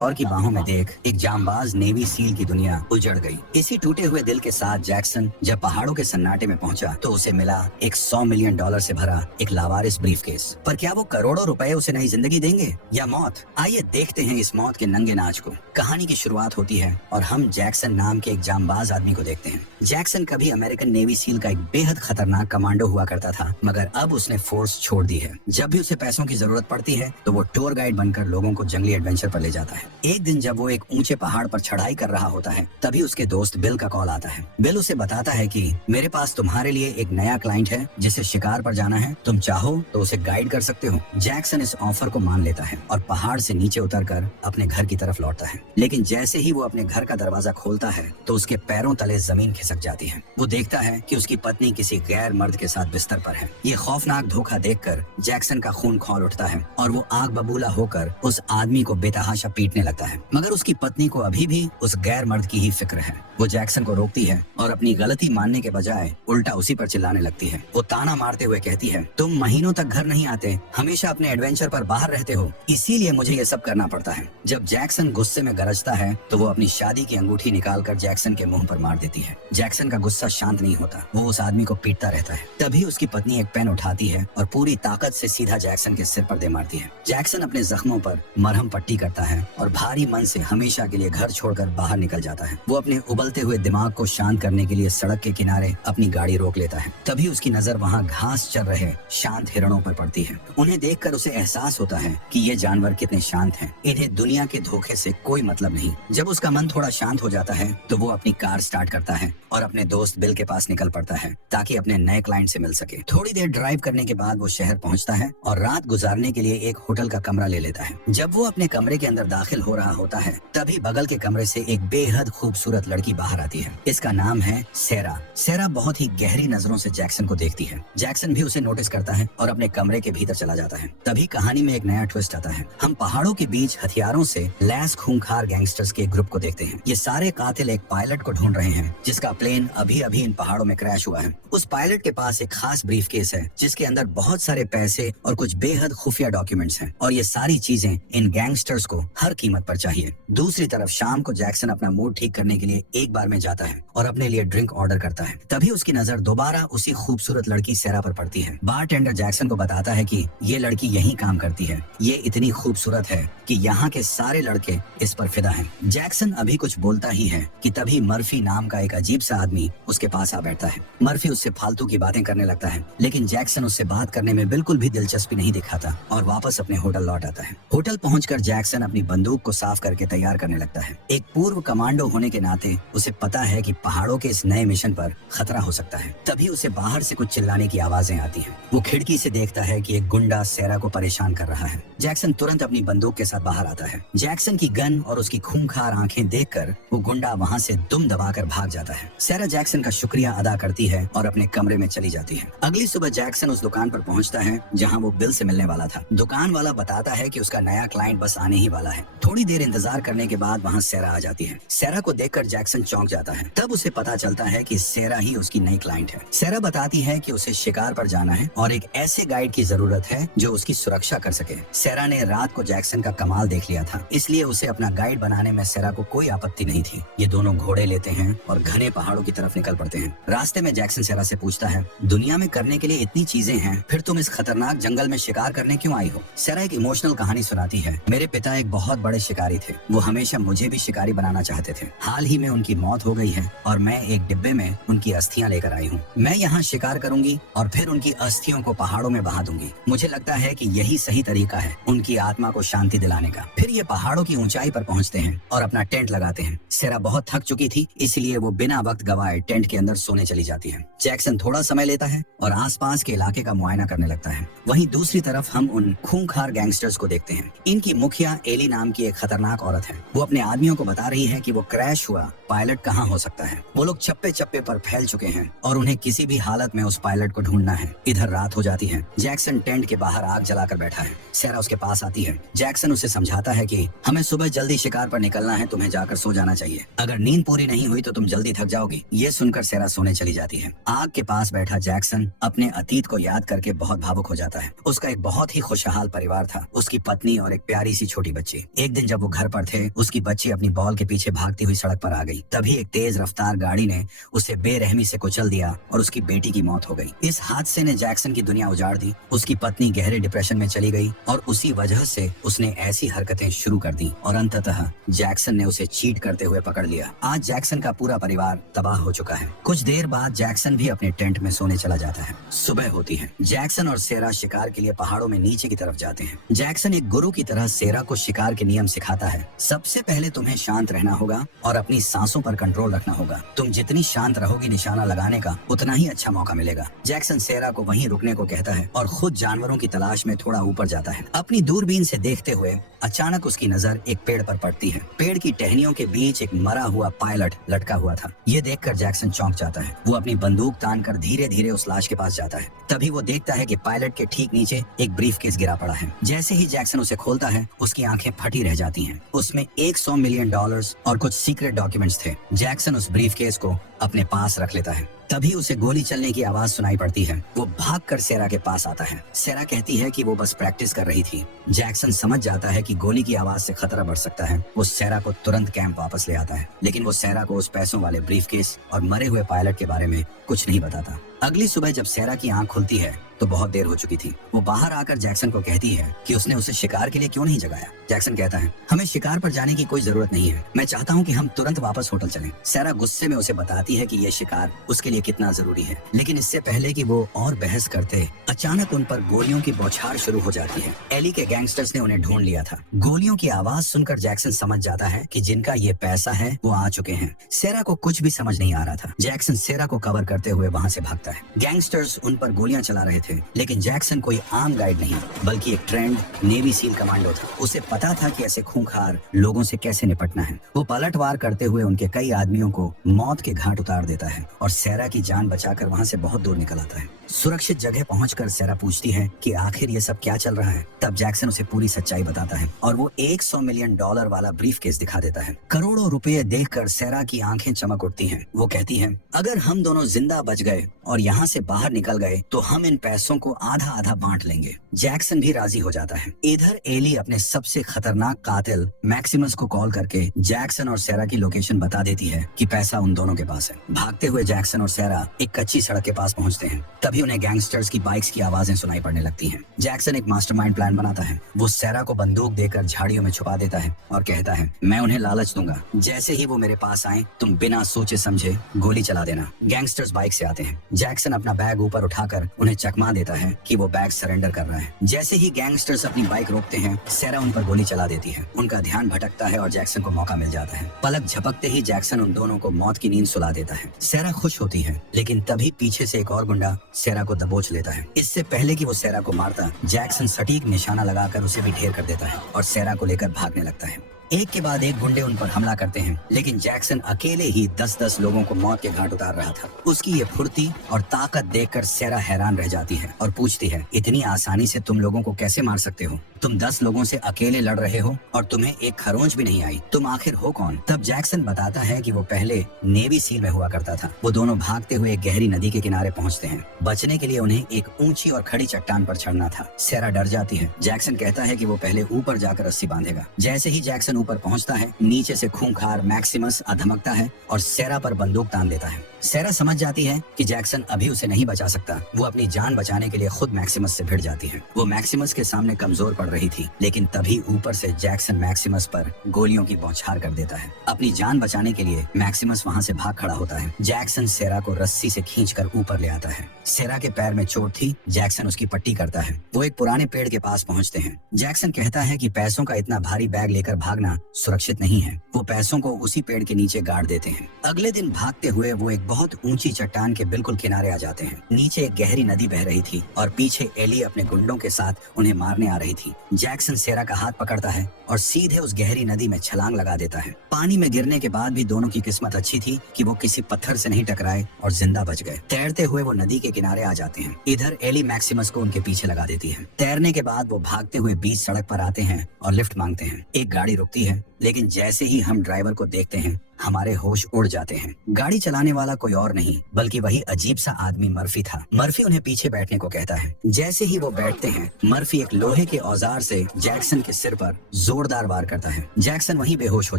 और की बाहों में देख एक जांबाज नेवी सील की दुनिया उजड़ गई। इसी टूटे हुए दिल के साथ जैक्सन जब पहाड़ों के सन्नाटे में पहुंचा तो उसे मिला एक $100 मिलियन से भरा एक लावारिस ब्रीफकेस। पर क्या वो करोड़ों रुपए उसे नई जिंदगी देंगे या मौत? आइए देखते हैं इस मौत के नंगे नाच को। कहानी की शुरुआत होती है और हम जैक्सन नाम के एक जांबाज आदमी को देखते हैं। जैक्सन कभी अमेरिकन नेवी सील का एक बेहद खतरनाक कमांडो हुआ करता था, मगर अब उसने फोर्स छोड़ दी है। जब भी उसे पैसों की जरूरत पड़ती है तो वो टूर गाइड बनकर लोगों को जंगली एडवेंचर पर ले जाता है। एक दिन जब वो एक ऊंचे पहाड़ पर चढ़ाई कर रहा होता है, तभी उसके दोस्त बिल का कॉल आता है। बिल उसे बताता है कि मेरे पास तुम्हारे लिए एक नया क्लाइंट है जिसे शिकार पर जाना है, तुम चाहो तो उसे गाइड कर सकते हो। जैक्सन इस ऑफर को मान लेता है और पहाड़ से नीचे उतरकर अपने घर की तरफ लौटता है। लेकिन जैसे ही वो अपने घर का दरवाजा खोलता है तो उसके पैरों तले जमीन खिसक जाती है। वो देखता है कि उसकी पत्नी किसी गैर मर्द के साथ बिस्तर पर है। ये खौफनाक धोखा देखकर जैक्सन का खून खौल उठता है और वो आग बबूला होकर उस आदमी को बेतहाशा पीटने लगता है। मगर उसकी पत्नी को अभी भी उस गैर मर्द की ही फिक्र है। वो जैक्सन को रोकती है और अपनी गलती मानने के बजाय उल्टा उसी पर चिल्लाने लगती है। वो ताना मारते हुए कहती है, तुम महीनों तक घर नहीं आते, हमेशा अपने एडवेंचर पर बाहर रहते हो, इसीलिए मुझे ये सब करना पड़ता है। जब जैक्सन गुस्से में गरजता है तो वो अपनी शादी की अंगूठी निकालकर जैक्सन के मुंह पर मार देती है। जैक्सन का गुस्सा शांत नहीं होता, वो उस आदमी को पीटता रहता है। तभी उसकी पत्नी एक पेन उठाती है और पूरी ताकत से सीधा जैक्सन के सिर पर दे मारती है। जैक्सन अपने जख्मों पर मरहम पट्टी करता है और भारी मन से हमेशा के लिए घर छोड़कर बाहर निकल जाता है। वो अपने उबलते हुए दिमाग को शांत करने के लिए सड़क के किनारे अपनी गाड़ी रोक लेता है। तभी उसकी नजर वहाँ घास चर रहे शांत हिरणों पर पड़ती है। उन्हें देखकर उसे एहसास होता है कि ये जानवर कितने शांत हैं। इन्हें दुनिया के धोखे से कोई मतलब नहीं। जब उसका मन थोड़ा शांत हो जाता है तो वो अपनी कार स्टार्ट करता है और अपने दोस्त बिल के पास निकल पड़ता है ताकि अपने नए क्लाइंट से मिल सके। थोड़ी देर ड्राइव करने के बाद वो शहर पहुंचता है और रात गुजारने के लिए एक होटल का कमरा ले लेता है। जब वो अपने कमरे के अंदर दाखिल हो रहा होता है तभी बगल के कमरे से एक बेहद खूबसूरत लड़की बाहर आती है। इसका नाम है सेरा। सेरा बहुत ही गहरी नजरों से जैक्सन को देखती है। जैक्सन भी उसे नोटिस करता है और अपने कमरे के भीतर चला जाता है। तभी कहानी में एक नया ट्विस्ट आता है। हम पहाड़ों के बीच हथियारों से लैस खूंखार गैंगस्टर्स के एक ग्रुप को देखते हैं। ये सारे कातिल एक पायलट को ढूंढ रहे हैं जिसका प्लेन अभी अभी इन पहाड़ों में क्रैश हुआ है। उस पायलट के पास एक खास ब्रीफकेस है जिसके अंदर बहुत सारे पैसे और कुछ बेहद खुफिया डॉक्यूमेंट्स हैं और ये सारी चीजें इन गैंगस्टर्स को हर कीमत पर चाहिए। दूसरी तरफ शाम को जैक्सन अपना मूड ठीक करने के लिए एक बार में जाता है और अपने लिए ड्रिंक ऑर्डर करता है। तभी उसकी नजर दोबारा उसी खूबसूरत लड़की सेरा पर पड़ती है। बारटेंडर जैक्सन को बताता है कि ये लड़की यहीं काम करती है। ये इतनी खूबसूरत है कि यहाँ के सारे लड़के इस पर फिदा हैं। जैक्सन अभी कुछ बोलता ही है कि तभी मर्फी नाम का एक अजीब सा आदमी उसके पास आ बैठता है। मर्फी उससे फालतू की बातें करने लगता है, लेकिन जैक्सन उससे बात करने में बिल्कुल भी दिलचस्पी नहीं दिखाता और वापस अपने होटल लौट आता है। होटल पहुंचकर जैक्सन अपनी बंदूक को साफ करके तैयार करने लगता है। एक पूर्व कमांडो होने के नाते उसे पता है कि पहाड़ों के इस नए मिशन पर खतरा हो सकता है। तभी उसे बाहर से कुछ चिल्लाने की आवाजें आती हैं। वो खिड़की से देखता है कि एक गुंडा सेरा को परेशान कर रहा है। जैक्सन तुरंत अपनी बंदूक के साथ बाहर आता है। जैक्सन की गन और उसकी खूंखार आंखें देखकर वो गुंडा वहाँ से दुम दबाकर भाग जाता है। सेरा जैक्सन का शुक्रिया अदा करती है और अपने कमरे में चली जाती है। अगली सुबह जैक्सन उस दुकान पर पहुंचता है जहाँ वो बिल से मिलने वाला था। दुकान वाला बताता है कि उसका नया क्लाइंट बस आने ही वाला है। थोड़ी देर इंतजार करने के बाद वहाँ सेरा आ जाती है। सेरा को देखकर जैक्सन चौंक जाता है। तब उसे पता चलता है कि सेरा ही उसकी नई क्लाइंट है। सेरा बताती है कि उसे शिकार पर जाना है और एक ऐसे गाइड की जरूरत है जो उसकी सुरक्षा कर सके। सेरा ने रात को जैक्सन का कमाल देख लिया था, इसलिए उसे अपना गाइड बनाने में सेरा को कोई आपत्ति नहीं थी। ये दोनों घोड़े लेते हैं और घने पहाड़ों की तरफ निकल पड़ते हैं। रास्ते में जैक्सन सेरा से पूछता है, दुनिया में करने के लिए इतनी चीजें हैं, फिर तुम इस खतरनाक जंगल में शिकार करने क्यों आई हो? सेरा एक इमोशनल कहानी सुनाती है। मेरे पिता एक बहुत बड़े शिकारी थे। वो हमेशा मुझे भी शिकारी बनाना चाहते थे। हाल ही में उनकी मौत हो गई है और मैं एक डिब्बे में उनकी अस्थियां लेकर आई हूँ। मैं यहाँ शिकार करूंगी और फिर उनकी अस्थियों को पहाड़ों में बहा दूंगी। मुझे लगता है कि यही सही तरीका है उनकी आत्मा को शांति दिलाने का। फिर ये पहाड़ों की ऊंचाई पर पहुँचते हैं और अपना टेंट लगाते हैं। सेरा बहुत थक चुकी थी, इसलिए वो बिना वक्त गवाए टेंट के अंदर सोने चली जाती है। जैक्सन थोड़ा समय लेता है और आसपास के इलाके का मुआयना करने लगता है। वहीं दूसरी तरफ हम उन खूंखार गैंगस्टर्स को देखते हैं। इनकी मुखिया एली नाम की एक खतरनाक औरत है। वो अपने आदमियों को बता रही है कि वो क्रैश हुआ पायलट कहाँ हो सकता है। वो लोग चप्पे चप्पे पर फैल चुके हैं और उन्हें किसी भी हालत में उस पायलट को ढूंढना है। इधर रात हो जाती है। जैक्सन टेंट के बाहर आग जलाकर बैठा है। सेरा उसके पास आती है। जैक्सन उसे समझाता है कि हमें सुबह जल्दी शिकार पर निकलना है, तुम्हें जाकर सो जाना चाहिए। अगर नींद पूरी नहीं हुई तो तुम जल्दी थक जाओगी। ये सुनकर सेरा सोने चली जाती है। आग के पास बैठा जैक्सन अपने अतीत को याद करके बहुत भावुक हो जाता है। उसका एक बहुत ही खुशहाल परिवार था। उसकी पत्नी और एक प्यारी सी छोटी बच्ची। एक दिन जब वो घर पर थे, उसकी बच्ची अपनी बॉल के पीछे भागती हुई सड़क पर आ गई। तभी एक तेज रफ्तार गाड़ी ने उसे बेरहमी से कुचल दिया और उसकी बेटी की मौत हो गई। इस हादसे ने जैक्सन की दुनिया उजाड़ दी। उसकी पत्नी गहरे डिप्रेशन में चली गई और उसी वजह से उसने ऐसी हरकतें शुरू कर दी और अंततः जैक्सन ने उसे चीट करते हुए पकड़ लिया। आज जैक्सन का पूरा परिवार तबाह हो चुका है। कुछ देर बाद जैक्सन भी अपने टेंट में सोने चला जाता है। सुबह होती है। जैक्सन और सेरा शिकार के लिए पहाड़ों में नीचे की तरफ जाते हैं। जैक्सन एक गुरु की तरह सेरा को शिकार के नियम सिखाता है। सबसे पहले तुम्हें शांत रहना होगा और अपनी सांसों पर कंट्रोल रखना होगा। तुम जितनी शांत रहोगी निशाना लगाने का, उतना ही अच्छा मौका मिलेगा। जैक्सन सेरा को वहीं रुकने को कहता है और खुद जानवरों की तलाश में थोड़ा ऊपर जाता है। अपनी दूरबीन से देखते हुए अचानक उसकी नजर एक पेड़ पर पड़ती है। पेड़ की टहनियों के बीच एक मरा हुआ पायलट लटका हुआ था। ये देखकर जैक्सन चौंक जाता है। वो अपनी बंदूक तानकर धीरे धीरे उस लाश के पास जाता है। तभी वो देखता है कि पायलट के ठीक नीचे एक ब्रीफकेस गिरा पड़ा है। जैसे ही जैक्सन उसे खोलता है, उसकी आंखें फटी रह जाती हैं। उसमें $100 मिलियन और कुछ सीक्रेट डॉक्यूमेंट्स थे। जैक्सन उस ब्रीफकेस को अपने पास रख लेता है। तभी उसे गोली चलने की आवाज सुनाई पड़ती है। वो भागकर सेरा के पास आता है। सेरा कहती है कि वो बस प्रैक्टिस कर रही थी। जैक्सन समझ जाता है कि गोली की आवाज से खतरा बढ़ सकता है। वो सेरा को तुरंत कैंप वापस ले आता है, लेकिन वो सेरा को उस पैसों वाले ब्रीफकेस और मरे हुए पायलट के बारे में कुछ नहीं बताता। अगली सुबह जब सेरा की आंख खुलती है तो बहुत देर हो चुकी थी। वो बाहर आकर जैक्सन को कहती है कि उसने उसे शिकार के लिए क्यों नहीं जगाया। जैक्सन कहता है, हमें शिकार पर जाने की कोई जरूरत नहीं है। मैं चाहता हूँ कि हम तुरंत वापस होटल चलें। सेरा गुस्से में उसे बताती है कि ये शिकार उसके लिए कितना जरूरी है, लेकिन इससे पहले कि वो और बहस करते, अचानक उन पर गोलियों की बौछार शुरू हो जाती है। एली के गैंगस्टर्स ने उन्हें ढूंढ लिया था। गोलियों की आवाज सुनकर जैक्सन समझ जाता है कि जिनका ये पैसा है वो आ चुके हैं। सेरा को कुछ भी समझ नहीं आ रहा था। जैक्सन सेरा को कवर करते हुए वहाँ से भागता है। गैंगस्टर्स उन पर गोलियां चला रहे थे, लेकिन जैक्सन कोई आम गाइड नहीं बल्कि एक ट्रेंड नेवी सील कमांडो था। उसे पता था कि ऐसे खूंखार लोगों से कैसे निपटना है। वो पलटवार करते हुए उनके कई आदमियों को मौत के घाट उतार देता है और सेरा की जान बचाकर वहाँ से बहुत दूर निकल आता है। सुरक्षित जगह पहुंचकर सेरा पूछती है कि आखिर ये सब क्या चल रहा है। तब जैक्सन उसे पूरी सच्चाई बताता है और वो $100 मिलियन वाला ब्रीफकेस दिखा देता है। करोड़ों रुपए देखकर सेरा की आंखें चमक उठती हैं। वो कहती है, अगर हम दोनों जिंदा बच गए और यहाँ से बाहर निकल गए तो हम इन पैसों को आधा आधा बांट लेंगे। जैक्सन भी राजी हो जाता है। इधर एली अपने सबसे खतरनाक कातिल मैक्सिमस को कॉल करके जैक्सन और सेरा की लोकेशन बता देती है कि पैसा उन दोनों के पास है। भागते हुए जैक्सन और सेरा एक कच्ची सड़क के पास पहुंचते हैं। तभी उन्हें गैंगस्टर्स की बाइक्स की आवाजें सुनाई पड़ने लगती हैं। जैक्सन एक मास्टरमाइंड प्लान बनाता है। वो सेरा को बंदूक देकर झाड़ियों में छुपा देता है और कहता है, मैं उन्हें लालच दूंगा, जैसे ही वो मेरे पास आए तुम बिना सोचे समझे गोली चला देना। गैंगस्टर्स बाइक से आते हैं। जैक्सन अपना बैग ऊपर उठाकर उन्हें चकमा देता है कि वो बैग सरेंडर कर रहा है। जैसे ही गैंगस्टर्स अपनी बाइक रोकते हैं, सेरा उन पर गोली चला देती है। उनका ध्यान भटकता है और जैक्सन को मौका मिल जाता है। पलक झपकते ही जैक्सन उन दोनों को मौत की नींद सुला देता है। सेरा खुश होती है, लेकिन तभी पीछे से एक और गुंडा सेरा को दबोच लेता है। इससे पहले कि वो सेरा को मारता, जैक्सन सटीक निशाना लगाकर उसे भी ढेर कर देता है और सेरा को लेकर भागने लगता है। एक के बाद एक गुंडे उन पर हमला करते हैं, लेकिन जैक्सन अकेले ही 10-10 लोगों को मौत के घाट उतार रहा था। उसकी ये फुर्ती और ताकत देखकर सेरा हैरान रह जाती है और पूछती है, इतनी आसानी से तुम लोगों को कैसे मार सकते हो? तुम 10 लोगों से अकेले लड़ रहे हो और तुम्हें एक खरोंच भी नहीं आई। तुम आखिर हो कौन? तब जैक्सन बताता है कि वो पहले नेवी सील में हुआ करता था। वो दोनों भागते हुए एक गहरी नदी के किनारे पहुंचते हैं। बचने के लिए उन्हें एक ऊंची और खड़ी चट्टान पर चढ़ना था। सेरा डर जाती है। जैक्सन कहता है कि वो पहले ऊपर जाकर रस्सी बांधेगा। जैसे ही जैक्सन ऊपर पहुंचता है, नीचे से खूंखार मैक्सिमस धमकता है और सेरा पर बंदूक तान देता है। सेरा समझ जाती है कि जैक्सन अभी उसे नहीं बचा सकता। वो अपनी जान बचाने के लिए खुद मैक्सिमस से भिड़ जाती है। वो मैक्सिमस के सामने कमजोर पड़ रही थी, लेकिन तभी ऊपर से जैक्सन मैक्सिमस पर गोलियों की बौछार कर देता है। अपनी जान बचाने के लिए मैक्सिमस वहाँ से भाग खड़ा होता है। जैक्सन सेरा को रस्सी से खींचकर ऊपर ले आता है। सेरा के पैर में चोट थी। जैक्सन उसकी पट्टी करता है। वो एक पुराने पेड़ के पास पहुँचते हैं। जैक्सन कहता है कि पैसों का इतना भारी बैग लेकर भागना सुरक्षित नहीं है। वो पैसों को उसी पेड़ के नीचे गाड़ देते हैं। अगले दिन भागते हुए वो एक बहुत ऊंची चट्टान के बिल्कुल किनारे आ जाते हैं। नीचे एक गहरी नदी बह रही थी और पीछे एली अपने गुंडों के साथ उन्हें मारने आ रही थी। जैक्सन सेरा का हाथ पकड़ता है और सीधे उस गहरी नदी में छलांग लगा देता है। पानी में गिरने के बाद भी दोनों की किस्मत अच्छी थी कि वो किसी पत्थर से नहीं टकराए और जिंदा बच गए। तैरते हुए वो नदी के किनारे आ जाते हैं। इधर एली मैक्सिमस को उनके पीछे लगा देती है। तैरने के बाद वो भागते हुए बीच सड़क पर आते हैं और लिफ्ट मांगते हैं। एक गाड़ी रुकती है लेकिन जैसे ही हम ड्राइवर को देखते हैं हमारे होश उड़ जाते हैं। गाड़ी चलाने वाला कोई और नहीं बल्कि वही अजीब सा आदमी मर्फी था। मर्फी उन्हें पीछे बैठने को कहता है। जैसे ही वो बैठते हैं मर्फी एक लोहे के औजार से जैक्सन के सिर पर जोरदार वार करता है। जैक्सन वहीं बेहोश हो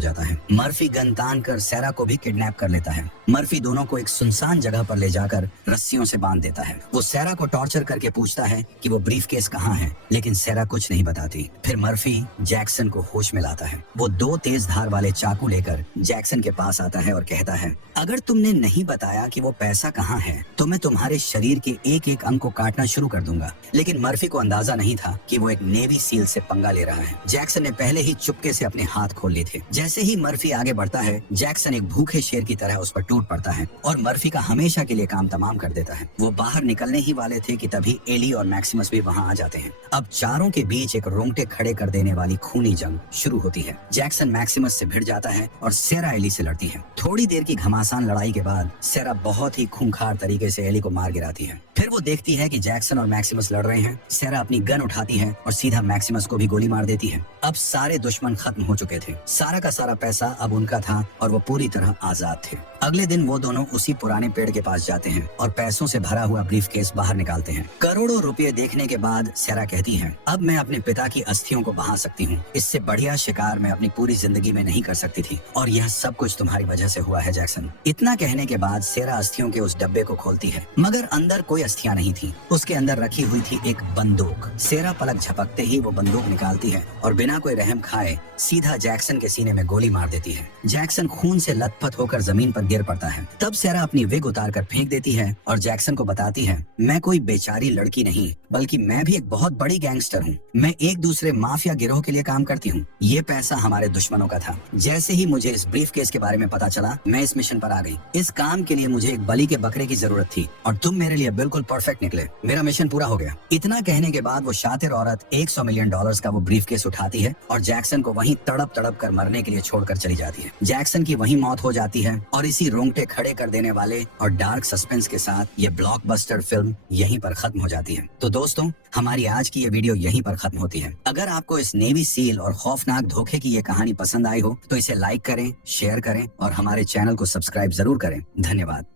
जाता है। मर्फी गन तान कर सैरा को भी किडनैप कर लेता है। मर्फी दोनों को एक सुनसान जगह पर ले जाकर रस्सियों से बांध देता है। वो सैरा को टॉर्चर करके पूछता है कि वो ब्रीफकेस कहाँ है, लेकिन सैरा कुछ नहीं बताती। फिर मर्फी जैक्सन को होश में लाता है। वो 2 तेज धार वाले चाकू लेकर जैक्सन के पास आता है और कहता है, अगर तुमने नहीं बताया कि वो पैसा कहाँ है तो मैं तुम्हारे शरीर के एक एक अंग को काटना शुरू कर दूंगा। लेकिन मर्फी को अंदाजा नहीं था कि वो एक नेवी सील से पंगा ले रहा है। जैक्सन ने पहले ही चुपके से अपने हाथ खोल लिए थे। जैसे ही मर्फी आगे बढ़ता है जैक्सन एक भूखे शेर की तरह उस पर टूट पड़ता है और मर्फी का हमेशा के लिए काम तमाम कर देता है। वो बाहर निकलने ही वाले थे कि तभी एली और मैक्सिमस भी वहाँ आ जाते हैं। अब चारों के बीच एक रोंगटे खड़े कर देने वाली खूनी जंग शुरू होती है। जैक्सन मैक्सिमस से भिड़ जाता है और सैरा एली से लड़ती है। थोड़ी देर की घमासान लड़ाई के बाद सैरा बहुत ही खूंखार तरीके से एली को मार गिराती है। फिर वो देखती है कि जैक्सन और मैक्सिमस लड़ रहे हैं। सैरा अपनी गन उठाती है और सीधा मैक्सिमस को भी गोली मार देती है। अब सारे दुश्मन खत्म हो चुके थे। सारा का सारा पैसा अब उनका था और वो पूरी तरह आजाद थे। अगले दिन वो दोनों उसी पुराने पेड़ के पास जाते हैं और पैसों से भरा हुआ ब्रीफकेस बाहर निकालते हैं। करोड़ों रुपए देखने के बाद सैरा कहती है, अब मैं अपने पिता की अस्थियों को बहा सकती हूँ। इससे बढ़िया शिकार मैं अपनी पूरी जिंदगी में नहीं कर सकती थी और यह सब कुछ तुम्हारी वजह से हुआ है जैक्सन। इतना कहने के बाद सैरा अस्थियों के उस डब्बे को खोलती है, मगर अंदर कोई अस्थियां नहीं थी। उसके अंदर रखी हुई थी एक बंदूक। सैरा पलक झपकते ही वो बंदूक निकालती है और बिना कोई रहम खाए सीधा जैक्सन के सीने में गोली मार देती है। जैक्सन खून से लथपथ होकर जमीन पर गिर पड़ता है। तब सैरा अपनी विग उतार कर फेंक देती है और जैक्सन को बताती है, मैं कोई बेचारी लड़की नहीं बल्कि मैं भी एक बहुत बड़ी गैंगस्टर हूँ। मैं एक दूसरे माफिया गिरोह के लिए काम करती हूँ। ये पैसा हमारे दुश्मनों का था। जैसे ही मुझे इस ब्रीफकेस के बारे में पता चला मैं इस मिशन पर आ गई। इस काम के लिए मुझे एक बलि के बकरे की जरूरत थी और तुम मेरे लिए बिल्कुल परफेक्ट निकले। मेरा मिशन पूरा हो गया। इतना कहने के बाद वो शातिर औरत $100 मिलियन का वो ब्रीफकेस उठाती है और जैक्सन को वहीं तड़प तड़प कर मरने के लिए छोड़कर चली जाती है। जैक्सन की वहीं मौत हो जाती है और इसी रोंगटे खड़े कर देने वाले और डार्क सस्पेंस के साथ ये ब्लॉकबस्टर फिल्म यहीं पर खत्म हो जाती है। तो दोस्तों, हमारी आज की ये वीडियो यहीं पर खत्म होती है। अगर आपको इस नेवी सील और खौफनाक धोखे की ये कहानी पसंद आई हो तो इसे लाइक करें, शेयर करें और हमारे चैनल को सब्सक्राइब जरूर करें। धन्यवाद।